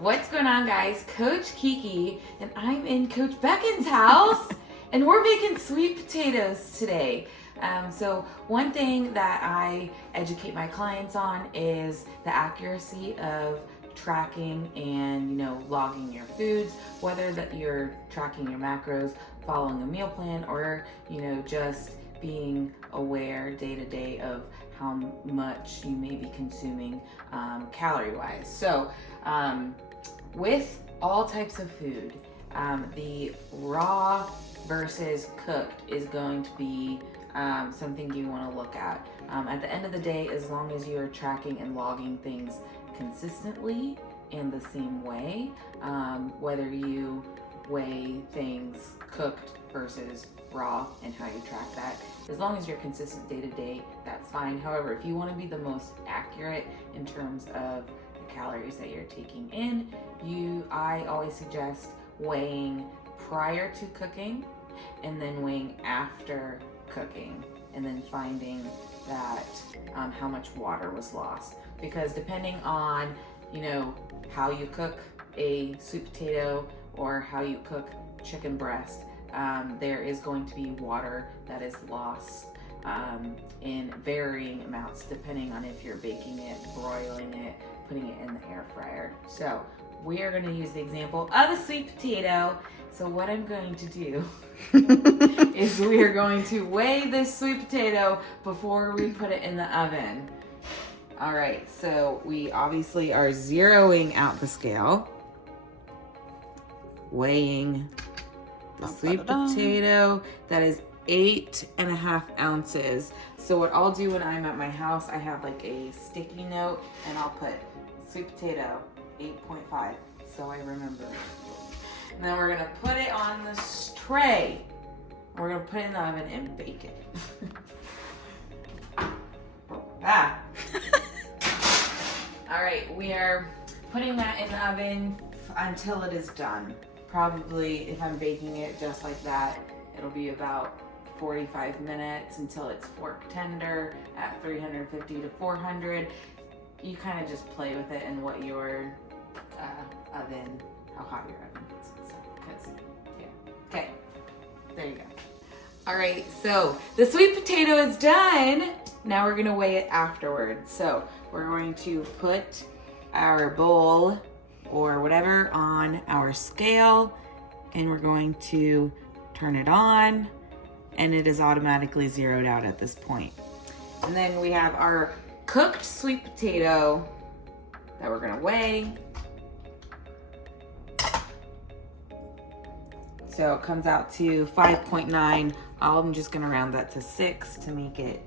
What's going on, guys? Coach Kiki, and I'm in Coach Beckon's house, and we're making sweet potatoes today. So one thing that I educate my clients on is the accuracy of tracking and logging your foods, whether that you're tracking your macros, following a meal plan, or just being aware day to day of how much you may be consuming calorie wise. So with all types of food, the raw versus cooked is going to be something you want to look at. At the end of the day, as long as you're tracking and logging things consistently in the same way, whether you weigh things cooked versus raw and how you track that, as long as you're consistent day to day, that's fine. However, if you want to be the most accurate in terms of the calories that you're taking in, I always suggest weighing prior to cooking and then weighing after cooking, and then finding that how much water was lost, because depending on how you cook a sweet potato or how you cook chicken breast, there is going to be water that is lost in varying amounts depending on if you're baking it, broiling it, putting it in the air fryer. So we are going to use the example of a sweet potato. So what I'm going to do is we are going to weigh this sweet potato before we put it in the oven. All right, so we obviously are zeroing out the scale, weighing the sweet potato. That is 8.5 ounces. So what I'll do when I'm at my house, I have like a sticky note and I'll put sweet potato 8.5, so I remember. And then we're gonna put it on this tray. We're gonna put it in the oven and bake it. All right, we are putting that in the oven until it is done. Probably, if I'm baking it just like that, it'll be about 45 minutes until it's fork tender at 350 to 400. You kind of just play with it and what your oven, how hot your oven is. Okay, there you go. All right, so the sweet potato is done. Now we're gonna weigh it afterwards. So we're going to put our bowl or whatever on our scale, and we're going to turn it on, and it is automatically zeroed out at this point. And then we have our cooked sweet potato that we're gonna weigh. So it comes out to 5.9. I'm just gonna round that to 6 to make it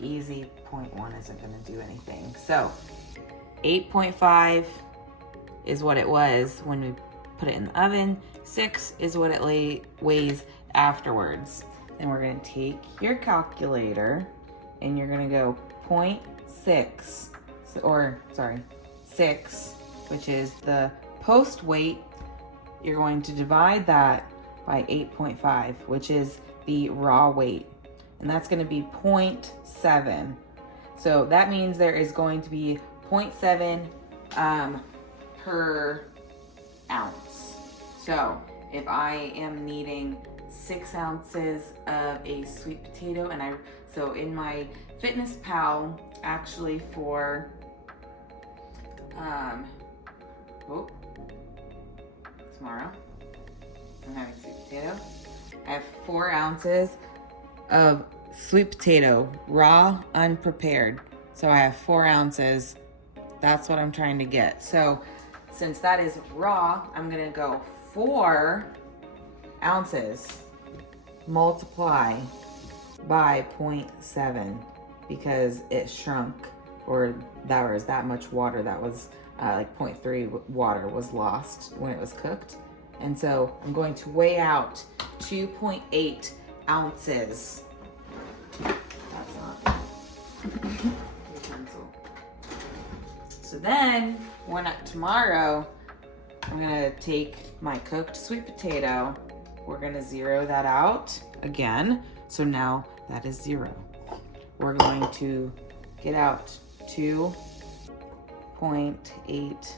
easy. 0.1 isn't gonna do anything. So 8.5 is what it was when we put it in the oven. 6 is what it weighs afterwards. Then we're gonna take your calculator and you're gonna go 0.6, 6, which is the post weight. You're going to divide that by 8.5, which is the raw weight. And that's gonna be 0.7. So that means there is going to be 0.7 per ounce. So if I am needing 6 ounces of a sweet potato, so in my Fitness Pal, actually for tomorrow, I'm having sweet potato. I have 4 ounces of sweet potato, raw, unprepared. So I have 4 ounces. That's what I'm trying to get. So since that is raw, I'm gonna go 4 ounces multiply by 0.7 because it shrunk, or there was that much water that was like 0.3 water was lost when it was cooked. And so I'm going to weigh out 2.8 ounces. That's not utensil. So then, tomorrow, I'm gonna take my cooked sweet potato. We're gonna zero that out again. So now that is 0. We're going to get out 2.8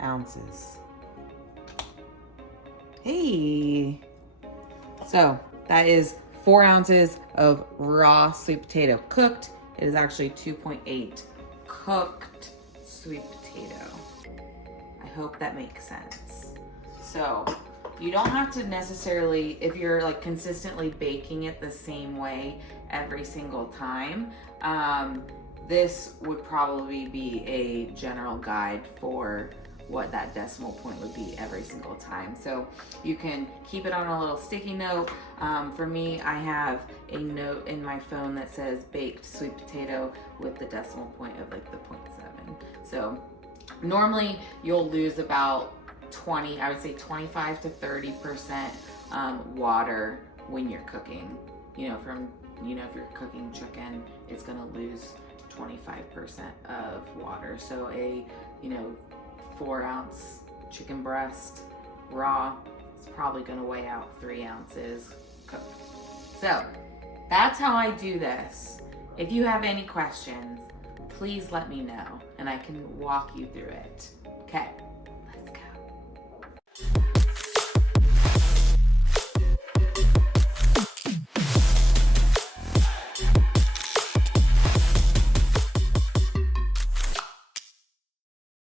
ounces. Hey. So that is 4 ounces of raw sweet potato cooked. It is actually 2.8 cooked sweet potato. I hope that makes sense. So you don't have to necessarily, if you're like consistently baking it the same way every single time, this would probably be a general guide for what that decimal point would be every single time. So you can keep it on a little sticky note. For me, I have a note in my phone that says baked sweet potato with the decimal point of like the 0.7. So normally you'll lose about 20, I would say 25 to 30% water when you're cooking. If you're cooking chicken, it's gonna lose 25% of water. So a 4-ounce chicken breast raw is probably going to weigh out 3 ounces cooked. So that's how I do this. If you have any questions, please let me know and I can walk you through it. Okay.